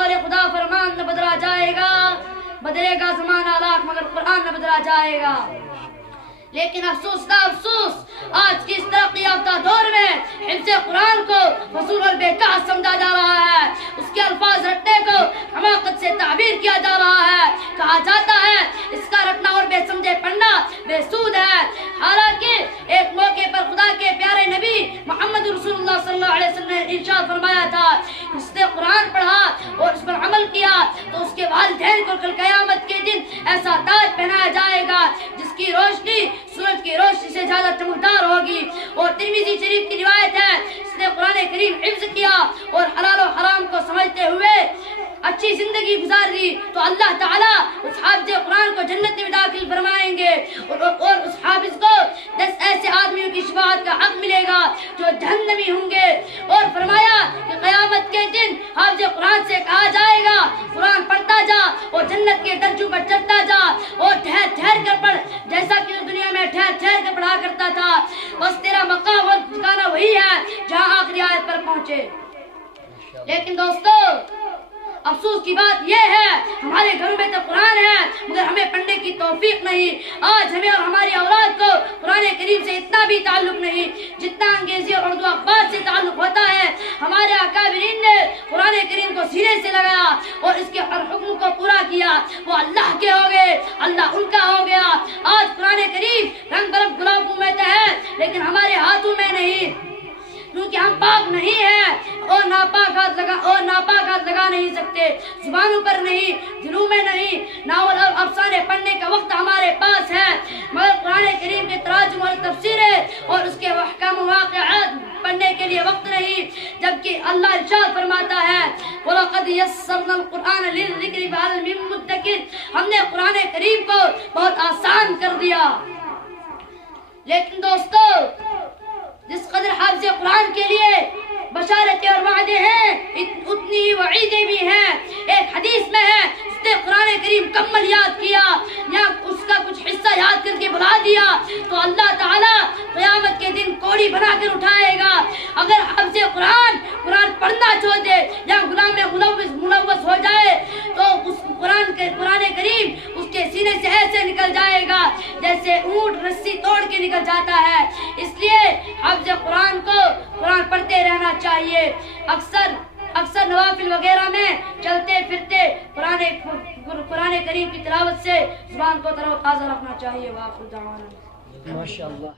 बकौल खुदा फरमान न बदला जाएगा, बदलेगा ज़माना लाख मगर कुरान न बदला जाएगा। लेकिन अफसोस ना अफसोस, आज की इस तरक्की याफ्ता दौर में हिफ्ज़ कुरान को फसूल और बेकार समझा जा रहा है। उसके अल्फाज रटने को हमाकत से ताबीर किया जा रहा है। कहा जाता है इसका रटना और बेसमझे पढ़ना बेसूद है। हालांकि एक मौके पर खुदा के प्यारे नबी मोहम्मद रसूलुल्लाह सल्लल्लाहु अलैहि वसल्लम ने इरशाद फरमाया था, जिसने कुरान पढ़ा और उस पर अमल किया तो उसके वालिदैन को कल क़यामत के दिन ऐसा ताज पहनाया जाएगा जिसकी रोशनी सूरज की रोशनी से ज्यादा चमकदार होगी। और तिर्मिज़ी शरीफ की रिवायत है, इसने कुरान करीम हिफ्ज़ किया और हलाल और हराम को समझते हुए अच्छी जिंदगी गुजार दी तो अल्लाह ताला उस हाफिज़ कुरान को जन्नत में दाखिल फरमाएंगे और उस हाफिज़ को 10 ऐसे आदमियों की शफाअत का हक मिलेगा जो जहन्नमी होंगे। और फरमाया कि क़यामत के दिन हाफिज़ कुरान से कहा जाएगा, कुरान पढ़ता जा और जन्नत के दर्जों पर चढ़ता जा और ठहर ठहर कर पढ़, जैसा कि दुनिया में ठहर ठहर कर पढ़ा करता था। बस तेरा मकाम और ठिकाना वही है जहाँ आखिरी आयत पर पहुंचे। लेकिन दोस्तों, अफसोस की बात यह है हमारे घरों में तो कुरान है मगर हमें पढ़ने की तौफीक नहीं। आज हमें और हमारी औलाद को कुरान करीम से इतना भी ताल्लुक नहीं जितना अंग्रेजी और उर्दू अखबार से ताल्लुक होता है। हमारे अकाबिरीन ने कुरान करीम को सीने से लगाया और इसके हर हुक्म को पूरा किया। वो अल्लाह के हो गए, अल्लाह उनका हो गया। आज कुरान करीम रंग बरंग गुलाबों में तो है लेकिन हमारे हाथों में नहीं, क्योंकि हम पाक नहीं है और नापाक हाथ लगा नहीं सकते। जुबानों पर नहीं, दिलों में नहीं। नावल और अफसाने पढ़ने का वक्त हमारे पास है मगर कुरान करीम के तराजुम और तफसीरें और उसके अहकाम व वाक़िआत पढ़ने के लिए वक्त नहीं। जबकि अल्लाह इरशाद फरमाता है, वलक़द यस्सरनल कुरान लिज़्ज़िक्रि फहल मिन मुद्दकिर, हमने कुरान करीम को बहुत आसान कर दिया। लेकिन दोस्तों, जिस कदर हाफिज़ कुरान के लिए बशारतें और वादे हैं उतनी ही वईदें भी हैं। एक हदीस में है, उसने कुरान करीम मुकम्मल याद किया या उसका कुछ हिस्सा याद करके भुला दिया तो अल्लाह ताला क़यामत के दिन कोड़ी बनाकर उठाएगा। अगर हाफिज़ कुरान पढ़ना छोड़ दे या गुलाम में मुलव्वस हो जाए तो उस कुरान करीम उसके सीने से ऐसे निकल जाएगा जैसे ऊंट रस्सी तोड़ के निकल जाता है। इसलिए हाफिज़ कुरान को कुरान पढ़ते रहना चाहिए। अक्सर नवाफिल वगैरह में चलते फिरते कुरान करीम की तिलावत से जुबान को तरोताज़ा रखना चाहिए। वाक़िअ दावाना माशाअल्लाह।